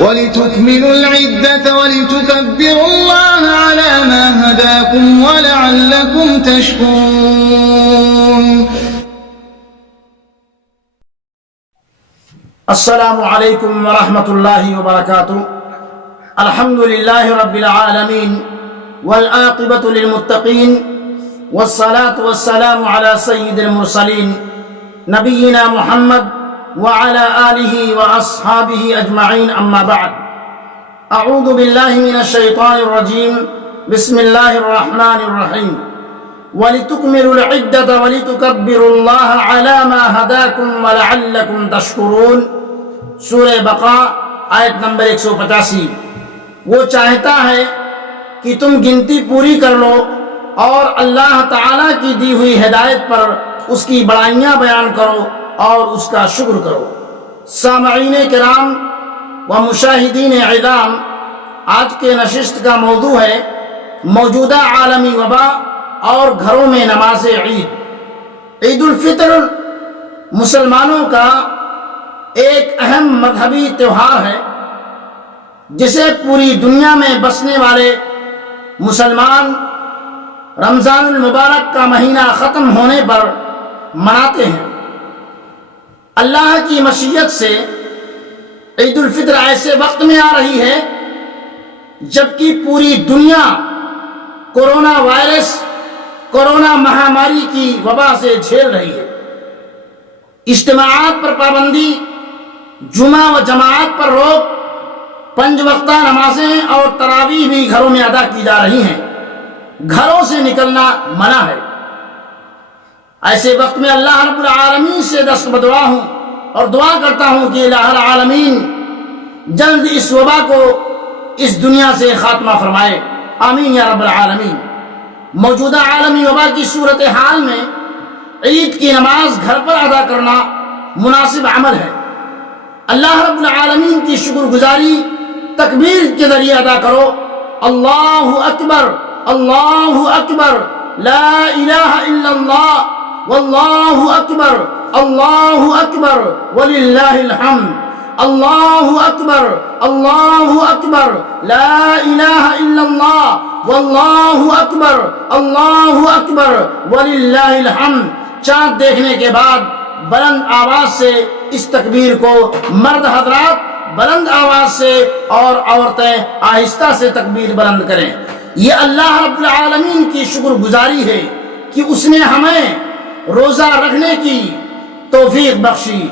وَلِتُكْمِلُوا الْعِدَّةَ وَلِتُكَبِّرُوا اللَّهَ عَلَى مَا هَدَاكُمْ وَلَعَلَّكُمْ تَشْكُرُونَ. السلام علیکم ورحمۃ اللہ وبرکاتہ. الحمد للہ رب العالمین والعاقبۃ للمتقین والصلاة والسلام علی سید المرسلین نبینا محمد وعلى آلہ واصحابہ اجمعین. اما بعد، اعوذ باللہ من الشیطان الرجیم. بسم اللہ الرحمن الرحیم. وَلِتُكْمِلُوا الْعِدَّةَ وَلِتُكَبِّرُوا اللَّهَ عَلَى مَا هَدَاكُمْ وَلَعَلَّكُمْ تَشْكُرُونَ. سورہ بقرہ آیت نمبر 185. وہ چاہتا ہے کہ تم گنتی پوری کر لو اور اللہ تعالیٰ کی دی ہوئی ہدایت پر اس کی بڑائیاں بیان کرو اور اس کا شکر کرو. سامعین کرام و مشاہدین اعظام، آج کے نشست کا موضوع ہے موجودہ عالمی وبا اور گھروں میں نماز عید. عید الفطر مسلمانوں کا ایک اہم مذہبی تہوار ہے جسے پوری دنیا میں بسنے والے مسلمان رمضان المبارک کا مہینہ ختم ہونے پر مناتے ہیں. اللہ کی مشیت سے عید الفطر ایسے وقت میں آ رہی ہے جبکہ پوری دنیا کورونا وائرس، کورونا مہاماری کی وبا سے جھیل رہی ہے. اجتماعات پر پابندی، جمعہ و جماعت پر روک، 5 وقتہ نمازیں اور تراویح بھی گھروں میں ادا کی جا رہی ہیں. گھروں سے نکلنا منع ہے. ایسے وقت میں اللہ رب العالمین سے دست بدعا ہوں اور دعا کرتا ہوں کہ الہ العالمین جلد اس وبا کو اس دنیا سے خاتمہ فرمائے. آمین یا رب العالمین. موجودہ عالمی وبا کی صورتحال میں عید کی نماز گھر پر ادا کرنا مناسب عمل ہے. اللہ رب العالمین کی شکر گزاری تکبیر کے ذریعے ادا کرو. اللہ اکبر، اللہ اکبر، لا الہ الا اللہ، واللہ اکبر، اللہ اکبر وللہ الحمد. اللہ اکبر، اللہ اکبر، لا الہ الا اللہ، واللہ اکبر، اللہ اکبر وللہ الحمد. چاند دیکھنے کے بعد بلند آواز سے اس تکبیر کو مرد حضرات بلند آواز سے اور عورتیں آہستہ سے تکبیر بلند کریں. یہ اللہ رب العالمین کی شکر گزاری ہے کہ اس نے ہمیں روزہ رکھنے کی توفیق بخشی.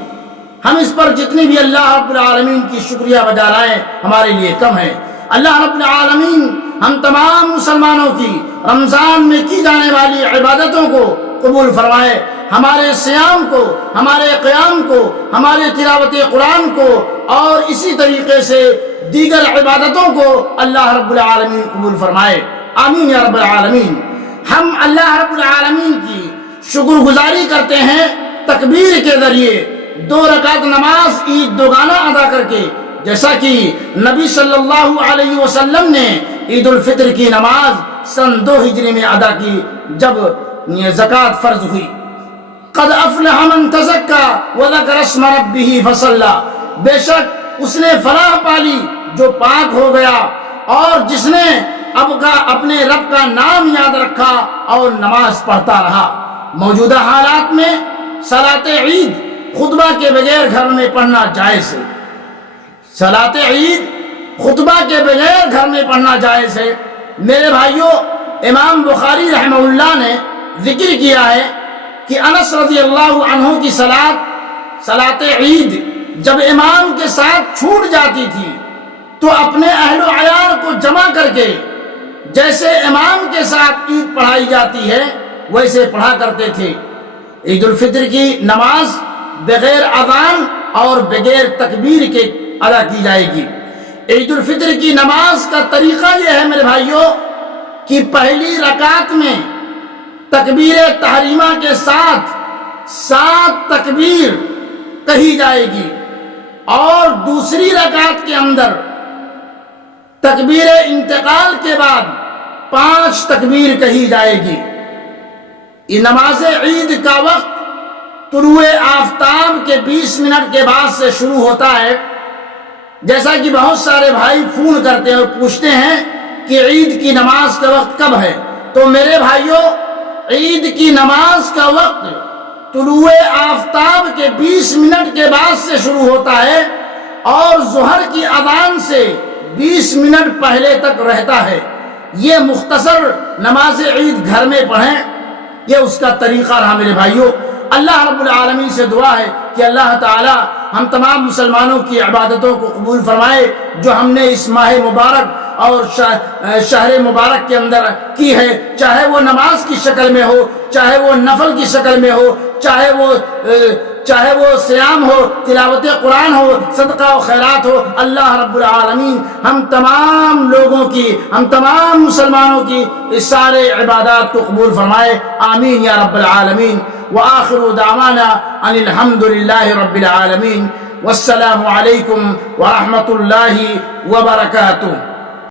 ہم اس پر جتنی بھی اللہ رب العالمین کی شکریہ بجا لائیں ہمارے لیے کم ہے. اللہ رب العالمین ہم تمام مسلمانوں کی رمضان میں کی جانے والی عبادتوں کو قبول فرمائے. ہمارے صیام کو، ہمارے قیام کو، ہمارے تلاوت قرآن کو اور اسی طریقے سے دیگر عبادتوں کو اللہ رب العالمین قبول فرمائے. آمین یا رب العالمین. ہم اللہ رب العالمین کی شکر گزاری کرتے ہیں تکبیر کے ذریعے 2 رکعت نماز عید دوگانہ ادا کر کے، جیسا کہ نبی صلی اللہ علیہ وسلم نے عید الفطر کی نماز سن 2 ہجری میں ادا کی جب زکوٰۃ فرض ہوئی. قد افلح من تزکا وذکر اسم ربہ فصلی. بے شک اس نے فلاح پالی جو پاک ہو گیا اور جس نے اپنے رب کا نام یاد رکھا اور نماز پڑھتا رہا. موجودہ حالات میں صلاۃ عید خطبہ کے بغیر گھر میں پڑھنا جائز ہے. صلاۃ عید خطبہ کے بغیر گھر میں پڑھنا جائز ہے. میرے بھائیوں، امام بخاری رحمہ اللہ نے ذکر کیا ہے کہ انس رضی اللہ عنہ کی صلاۃ عید جب امام کے ساتھ چھوٹ جاتی تھی تو اپنے اہل و عیال کو جمع کر کے جیسے امام کے ساتھ عید پڑھائی جاتی ہے ویسے پڑھا کرتے تھے. عید الفطر کی نماز بغیر اذان اور بغیر تکبیر کے ادا کی جائے گی. عید الفطر کی نماز کا طریقہ یہ ہے میرے بھائیوں کہ پہلی رکعت میں تکبیر تحریمہ کے ساتھ 7 تکبیر کہی جائے گی اور دوسری رکعت کے اندر تکبیر انتقال کے بعد 5 تکبیر کہی جائے گی. یہ نماز عید کا وقت طلوع آفتاب کے 20 منٹ کے بعد سے شروع ہوتا ہے جیسا کہ بہت سارے بھائی فون کرتے ہیں اور پوچھتے ہیں کہ عید کی نماز کا وقت کب ہے، تو میرے بھائیوں، عید کی نماز کا وقت طلوع آفتاب کے 20 منٹ کے بعد سے شروع ہوتا ہے اور ظہر کی اذان سے 20 منٹ پہلے تک رہتا ہے۔ یہ مختصر نماز عید گھر میں پڑھیں، یہ اس کا طریقہ رہا میرے بھائیوں۔ اللہ رب العالمین سے دعا ہے کہ اللہ تعالی ہم تمام مسلمانوں کی عبادتوں کو قبول فرمائے جو ہم نے اس ماہ مبارک اور شہر مبارک کے اندر کی ہے، چاہے وہ نماز کی شکل میں ہو، چاہے وہ نفل کی شکل میں ہو، چاہے وہ صیام ہو، تلاوت قرآن ہو، صدقہ و خیرات ہو۔ اللہ رب العالمین ہم تمام لوگوں کی، ہم تمام مسلمانوں کی اس سارے عبادات کو قبول فرمائے، آمین یا رب العالمین۔ وآخر دعوانا ان الحمد للہ رب العالمین، والسلام علیکم ورحمۃ اللہ وبرکاتہ۔